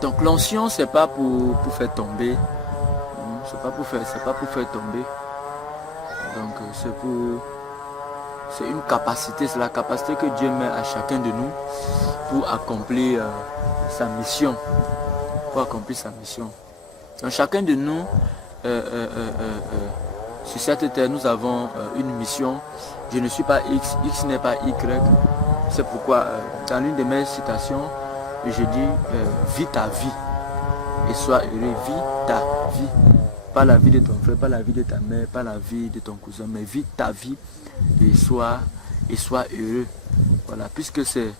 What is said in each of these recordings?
Donc l'onction, c'est pas pour faire tomber. C'est pas pour faire tomber. Donc c'est une capacité, c'est la capacité que Dieu met à chacun de nous pour accomplir sa mission. Pour accomplir sa mission. Donc chacun de nous, sur cette terre, nous avons une mission. Je ne suis pas X, X n'est pas Y. C'est pourquoi dans l'une de mes citations, je dis vis ta vie et sois heureux. Vis ta vie. Pas la vie de ton frère, pas la vie de ta mère, pas la vie de ton cousin, mais vis ta vie et sois heureux. Voilà, puisque c'est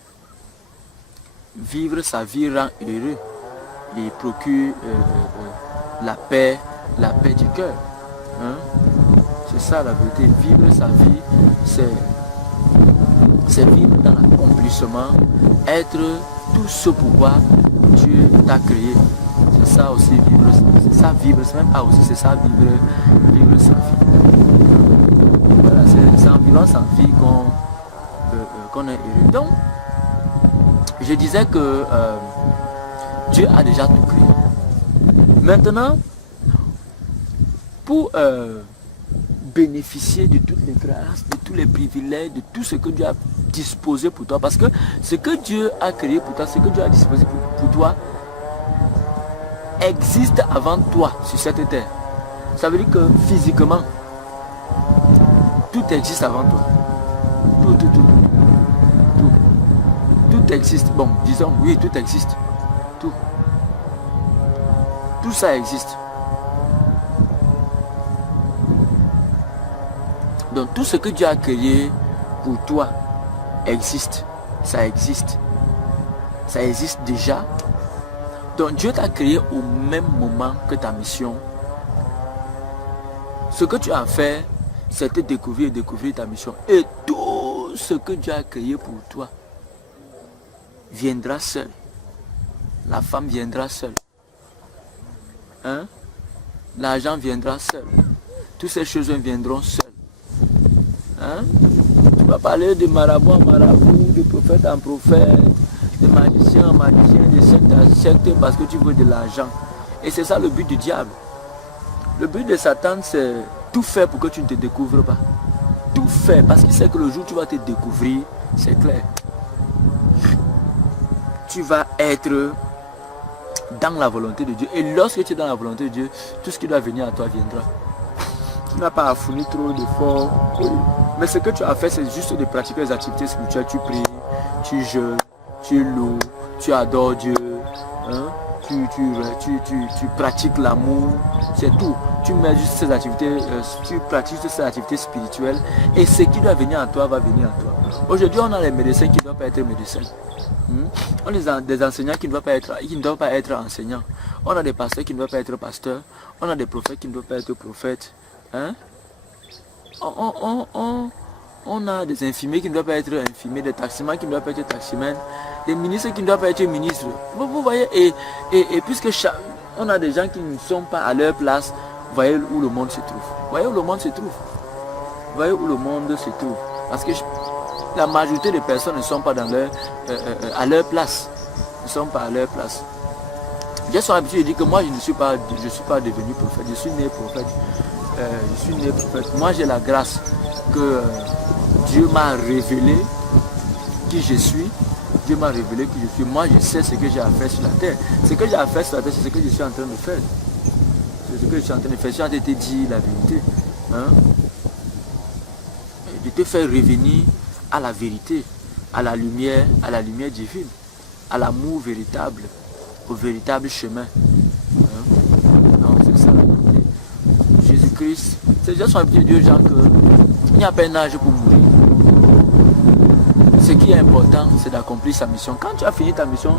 vivre sa vie rend heureux et procure la paix du cœur. Hein? C'est ça la vérité. Vivre sa vie, c'est vivre dans l'accomplissement, être tout ce pourquoi Dieu t'a créé. C'est ça aussi vivre, c'est ça vivre, c'est même pas aussi, c'est ça vivre sa vie. Voilà, c'est en vivant sa vie qu'on est heureux. Donc, je disais que Dieu a déjà tout créé. Maintenant, pour bénéficier de toutes les grâces, de tous les privilèges, de tout ce que Dieu a disposé pour toi, parce que ce que Dieu a créé pour toi, ce que Dieu a disposé pour toi, existe avant toi sur cette terre. Ça veut dire que physiquement, tout existe avant toi. Tout existe. Bon, disons, oui, tout existe. Tout ça existe. Donc tout ce que Dieu a créé pour toi existe. Ça existe. Ça existe déjà. Donc Dieu t'a créé au même moment que ta mission. Ce que tu as fait, c'est te découvrir ta mission. Et tout ce que Dieu a créé pour toi viendra seul. La femme viendra seule. Hein? L'argent viendra seul. Toutes ces choses viendront seules. Hein? Tu vas parler de marabout en marabout, de prophète en prophète, de magicien en magicien, de secte en secte parce que tu veux de l'argent. Et c'est ça le but du diable. Le but de Satan, c'est tout faire pour que tu ne te découvres pas. Tout faire parce qu'il sait que le jour où tu vas te découvrir, c'est clair. Tu vas être dans la volonté de Dieu. Et lorsque tu es dans la volonté de Dieu, tout ce qui doit venir à toi viendra. Tu n'as pas à fournir trop d'efforts. Oui. Mais ce que tu as fait, c'est juste de pratiquer les activités spirituelles. Tu pries, tu jeûnes, tu loues, tu adores Dieu. Hein? Tu pratiques l'amour. C'est tout. Tu mets juste ces activités, tu pratiques juste ces activités spirituelles. Et ce qui doit venir à toi va venir à toi. Aujourd'hui, on a les médecins qui ne doivent pas être médecins. On a des enseignants qui ne doivent pas être enseignants. On a des pasteurs qui ne doivent pas être pasteurs. On a des prophètes qui ne doivent pas être prophètes. Hein? On a des infirmiers qui ne doivent pas être infirmiers, des taximans qui ne doivent pas être taximens, des ministres qui ne doivent pas être ministres. Vous voyez, et puisque on a des gens qui ne sont pas à leur place, voyez où le monde se trouve. Voyez où le monde se trouve. Voyez où le monde se trouve. Parce que la majorité des personnes ne sont pas à leur place. Ne sont pas à leur place. J'ai son habitude de dire que moi je ne suis pas devenu prophète, je suis né prophète. Je suis né prophète. Moi j'ai la grâce que Dieu m'a révélé qui je suis. Dieu m'a révélé qui je suis. Moi je sais ce que j'ai à faire sur la terre. Ce que j'ai à faire sur la terre, c'est ce que je suis en train de faire. C'est ce que je suis en train de faire. Je suis en train de te dire la vérité. Hein? De te faire revenir à la vérité, à la lumière divine, à l'amour véritable, au véritable chemin. Non, c'est ça la vérité. Jésus-Christ, c'est déjà son petit Dieu, genre que il n'y a pas un âge pour mourir. Ce qui est important, c'est d'accomplir sa mission. Quand tu as fini ta mission,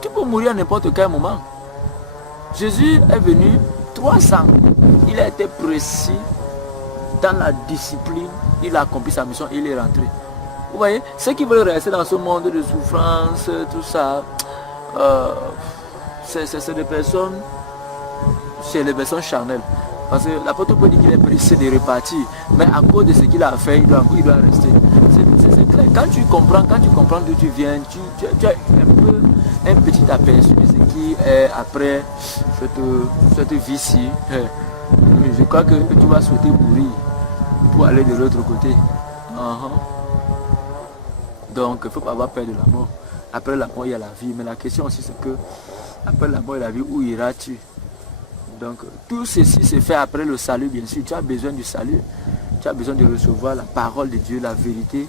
tu peux mourir à n'importe quel moment. Jésus est venu 300. Il a été précis dans la discipline. Il a accompli sa mission et il est rentré. Vous voyez, ceux qui veulent rester dans ce monde de souffrance, tout ça, c'est des personnes, c'est les personnes charnelles. Parce que l'apôtre Paul dit qu'il est pressé de repartir, mais à cause de ce qu'il a fait, il doit rester. C'est clair. Quand tu comprends d'où tu viens, tu as un petit aperçu de ce qui qui est après cette vie-ci, je crois que tu vas souhaiter mourir pour aller de l'autre côté. Donc, il ne faut pas avoir peur de la mort. Après la mort, il y a la vie. Mais la question aussi, c'est que après la mort et la vie, où iras-tu? Donc, tout ceci se fait après le salut, bien sûr. Tu as besoin du salut. Tu as besoin de recevoir la parole de Dieu, la vérité,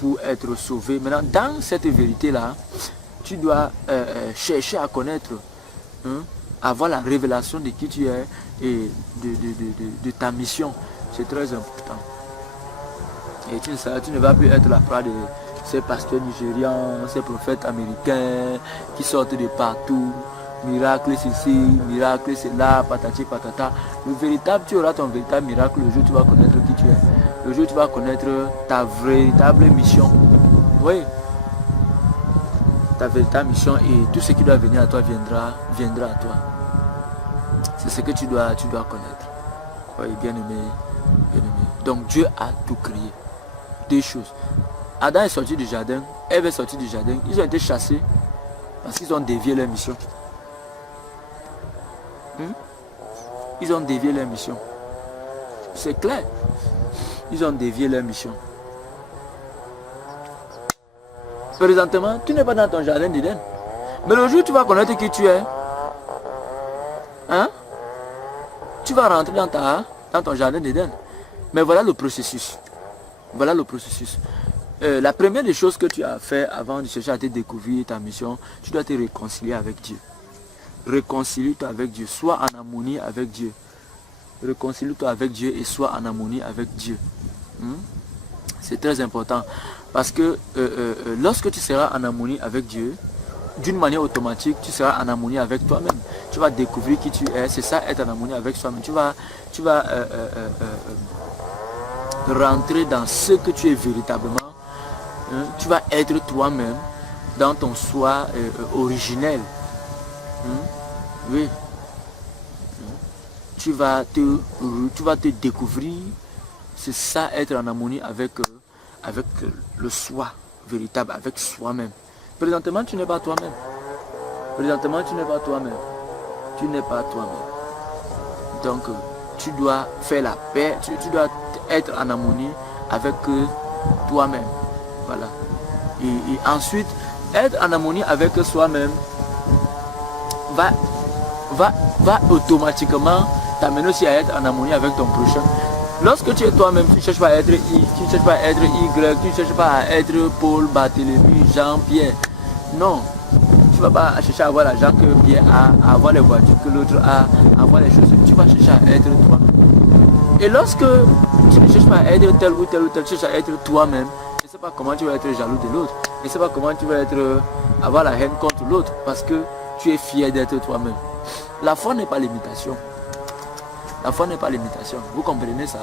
pour être sauvé. Maintenant, dans cette vérité-là, tu dois chercher à connaître, avoir la révélation de qui tu es et de ta mission. C'est très important. Et tu ne vas plus être la proie de ces pasteurs nigérians, ces prophètes américains qui sortent de partout. Miracle ici, miracle c'est là, patati patata. Tu auras ton véritable miracle le jour où tu vas connaître qui tu es. Le jour où tu vas connaître ta véritable mission. Oui. Ta véritable mission et tout ce qui doit venir à toi viendra à toi. C'est ce que tu dois connaître. Oui, bien aimé, bien aimé. Donc Dieu a tout créé. Deux choses. Adam est sorti du jardin, Ève est sortie du jardin. Ils ont été chassés parce qu'ils ont dévié leur mission. Ils ont dévié leur mission. C'est clair. Ils ont dévié leur mission. Présentement, tu n'es pas dans ton jardin d'Éden. Mais le jour où tu vas connaître qui tu es, tu vas rentrer dans ton jardin d'Éden. Mais voilà le processus. Voilà le processus. La première des choses que tu as fait avant de chercher à te découvrir ta mission, tu dois te réconcilier avec Dieu. Réconcilie-toi avec Dieu. Sois en harmonie avec Dieu. Réconcilie-toi avec Dieu et sois en harmonie avec Dieu. C'est très important. Parce que lorsque tu seras en harmonie avec Dieu, d'une manière automatique, tu seras en harmonie avec toi-même. Tu vas découvrir qui tu es. C'est ça, être en harmonie avec toi-même. Tu vas rentrer dans ce que tu es véritablement. Tu vas être toi-même dans ton soi originel. Oui. Tu vas te découvrir. C'est ça, être en harmonie avec le soi véritable, avec soi-même. Présentement, tu n'es pas toi-même. Présentement, tu n'es pas toi-même. Tu n'es pas toi-même. Donc, tu dois faire la paix. Tu dois être en harmonie avec toi-même. Voilà. Et ensuite, être en harmonie avec soi-même va automatiquement t'amener aussi à être en harmonie avec ton prochain. Lorsque tu es toi-même, tu ne cherches pas à être I, tu ne cherches pas à être Y, tu ne cherches pas à être Paul, Barthélemy, Jean, Pierre. Non. Tu ne vas pas chercher à avoir l'argent que Pierre a, à avoir les voitures que l'autre a, à avoir les choses. Tu vas chercher à être toi-même. Et lorsque tu ne cherches pas à être tel ou tel ou tel, tu cherches à être toi-même, je ne sais pas comment tu vas être jaloux de l'autre. Je ne sais pas comment tu vas avoir la haine contre l'autre parce que tu es fier d'être toi-même. La foi n'est pas l'imitation. La foi n'est pas l'imitation. Vous comprenez ça?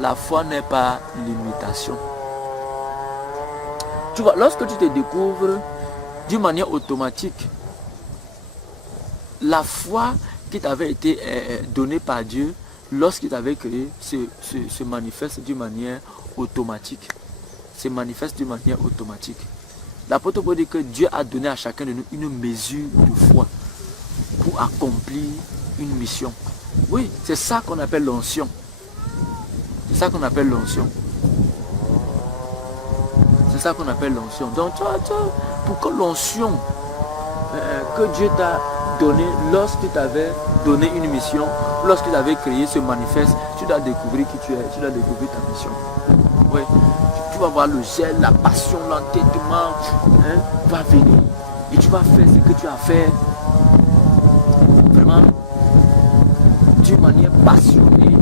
La foi n'est pas l'imitation. Tu vois, lorsque tu te découvres d'une manière automatique, la foi qui t'avait été donnée par Dieu lorsqu'il t'avait créé se manifeste d'une manière automatique. Se manifeste d'une manière automatique. L'apôtre Paul dit que Dieu a donné à chacun de nous une mesure de foi pour accomplir une mission. Oui, c'est ça qu'on appelle l'onction. C'est ça qu'on appelle l'onction. C'est ça qu'on appelle l'onction. Donc, pour que l'onction que Dieu t'a donné lorsqu'il t'avait donné une mission, lorsqu'il t'avait créé se manifeste, tu dois découvrir qui tu es, tu dois découvrir ta mission. Oui. Tu vas voir le zèle, la passion, l'entêtement va venir. Et tu vas faire ce que tu as fait vraiment d'une manière passionnée.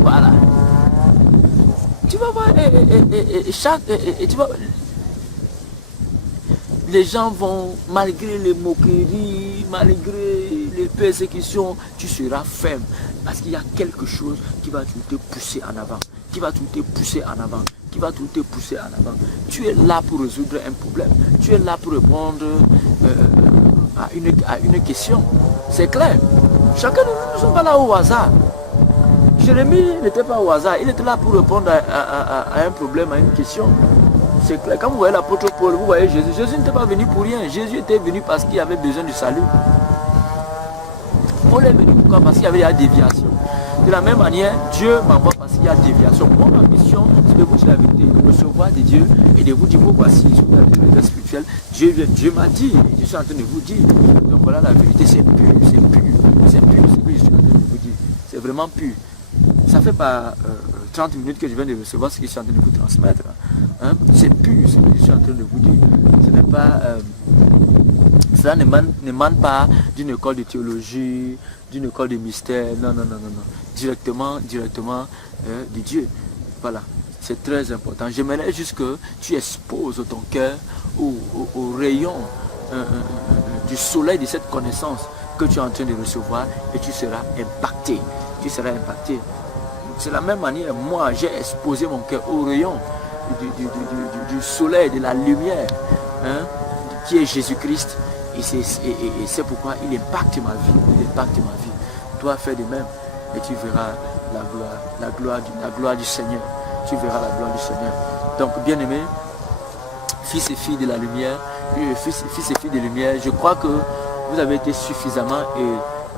Voilà. Tu vas voir les gens vont, malgré les moqueries, malgré les persécutions, tu seras ferme. Parce qu'il y a quelque chose qui va te pousser en avant. Qui va te pousser en avant. Qui va te pousser en avant. Tu es là pour résoudre un problème. Tu es là pour répondre à une question. C'est clair. Chacun de nous ne sommes pas là au hasard. Jérémie n'était pas au hasard. Il était là pour répondre à un problème, à une question. C'est clair. Quand vous voyez l'apôtre Paul, vous voyez Jésus. Jésus n'était pas venu pour rien. Jésus était venu parce qu'il avait besoin du salut. Paul est venu pourquoi? Parce qu'il y avait la déviation. De la même manière, Dieu m'envoie parce qu'il y a déviation. Moi, ma mission, c'est de vous dire la vérité, de recevoir de Dieu et de vous dire, vous voici, si vous avez besoin spirituel, Dieu m'a dit, je suis en train de vous dire. Donc voilà la vérité, c'est pur, c'est pur, c'est pur ce que je suis en train de vous dire. C'est vraiment pur. Ça fait pas 30 minutes que je viens de recevoir ce que je suis en train de vous transmettre. Hein? C'est pur ce que je suis en train de vous dire. Ce n'est pas... cela n'émane pas d'une école de théologie, d'une école de mystère. Non, non, non, non, non. Directement de Dieu. Voilà. C'est très important. J'aimerais juste que tu exposes ton cœur au rayon du soleil de cette connaissance que tu es en train de recevoir et tu seras impacté. Tu seras impacté. C'est la même manière, moi j'ai exposé mon cœur au rayon du soleil, de la lumière, hein, qui est Jésus-Christ. Et c'est pourquoi il impacte ma vie. Il impacte ma vie. Toi, fais de même et tu verras la gloire du Seigneur. Tu verras la gloire du Seigneur. Donc, bien-aimés, fils et filles de la lumière, fils et filles de lumière, je crois que vous avez été suffisamment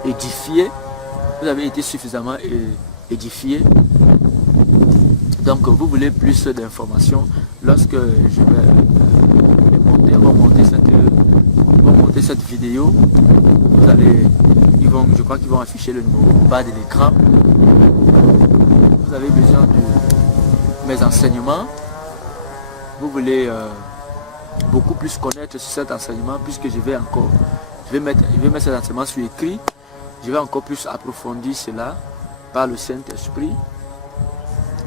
édifiés. Vous avez été suffisamment édifiés. Donc, vous voulez plus d'informations. Lorsque je vais monter cette vidéo, vous allez, je crois qu'ils vont afficher le numéro au bas de l'écran. Vous avez besoin de mes enseignements. Vous voulez beaucoup plus connaître sur cet enseignement, puisque je vais mettre cet enseignement sur écrit. Je vais encore plus approfondir cela par le Saint-Esprit.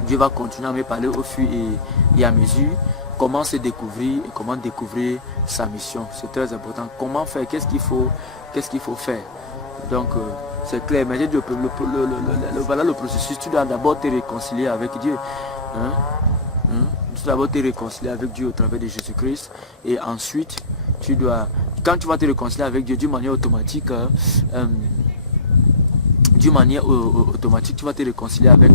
Dieu va continuer à me parler au fur et à mesure. Comment se découvrir et comment découvrir sa mission. C'est très important. Comment faire? Qu'est-ce qu'il faut faire? Donc, c'est clair. Mais voilà le processus. Tu dois d'abord te réconcilier avec Dieu. Tu dois d'abord te réconcilier avec Dieu au travers de Jésus-Christ. Et ensuite, quand tu vas te réconcilier avec Dieu d'une manière automatique, tu vas te réconcilier avec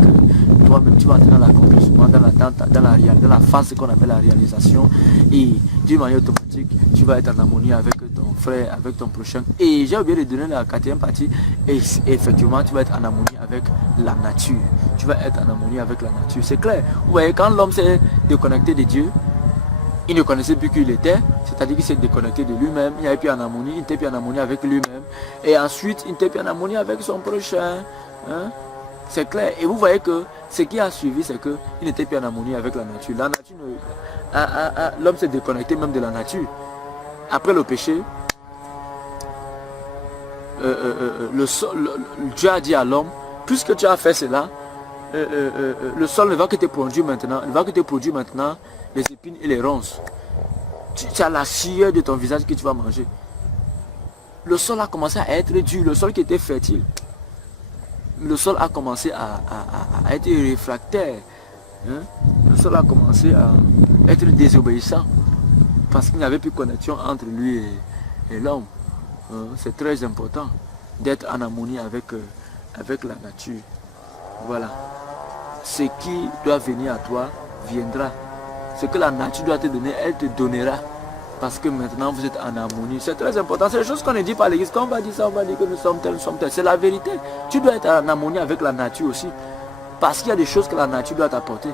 toi-même. Tu vas entrer dans l'accomplissement, dans la phase qu'on appelle la réalisation. Et d'une manière automatique, tu vas être en harmonie avec ton frère, avec ton prochain. Et j'ai oublié de donner la quatrième partie. Et effectivement, tu vas être en harmonie avec la nature. Tu vas être en harmonie avec la nature. C'est clair. Vous voyez, quand l'homme s'est déconnecté de Dieu, il ne connaissait plus qui il était, c'est-à-dire qu'il s'est déconnecté de lui-même, il n'était plus en harmonie, il n'était plus en harmonie avec lui-même, et ensuite il n'était plus en harmonie avec son prochain. Hein? C'est clair. Et vous voyez que ce qui a suivi, c'est qu'il n'était plus en harmonie avec la nature. La nature, l'homme s'est déconnecté même de la nature. Après le péché, Dieu a dit à l'homme, puisque tu as fait cela, le sol ne va que te produire maintenant, les épines et les ronces. Tu as la sueur de ton visage que tu vas manger. Le sol a commencé à être dur, le sol qui était fertile. Le sol a commencé à être réfractaire. Hein? Le sol a commencé à être désobéissant. Parce qu'il n'y avait plus de connexion entre lui et l'homme. C'est très important d'être en harmonie avec la nature. Voilà. Ce qui doit venir à toi viendra. Ce que la nature doit te donner, elle te donnera. Parce que maintenant vous êtes en harmonie. C'est très important. C'est les choses qu'on ne dit pas à l'église. Quand on va dire ça, on va dire que nous sommes tels, nous sommes tels. C'est la vérité. Tu dois être en harmonie avec la nature aussi. Parce qu'il y a des choses que la nature doit t'apporter.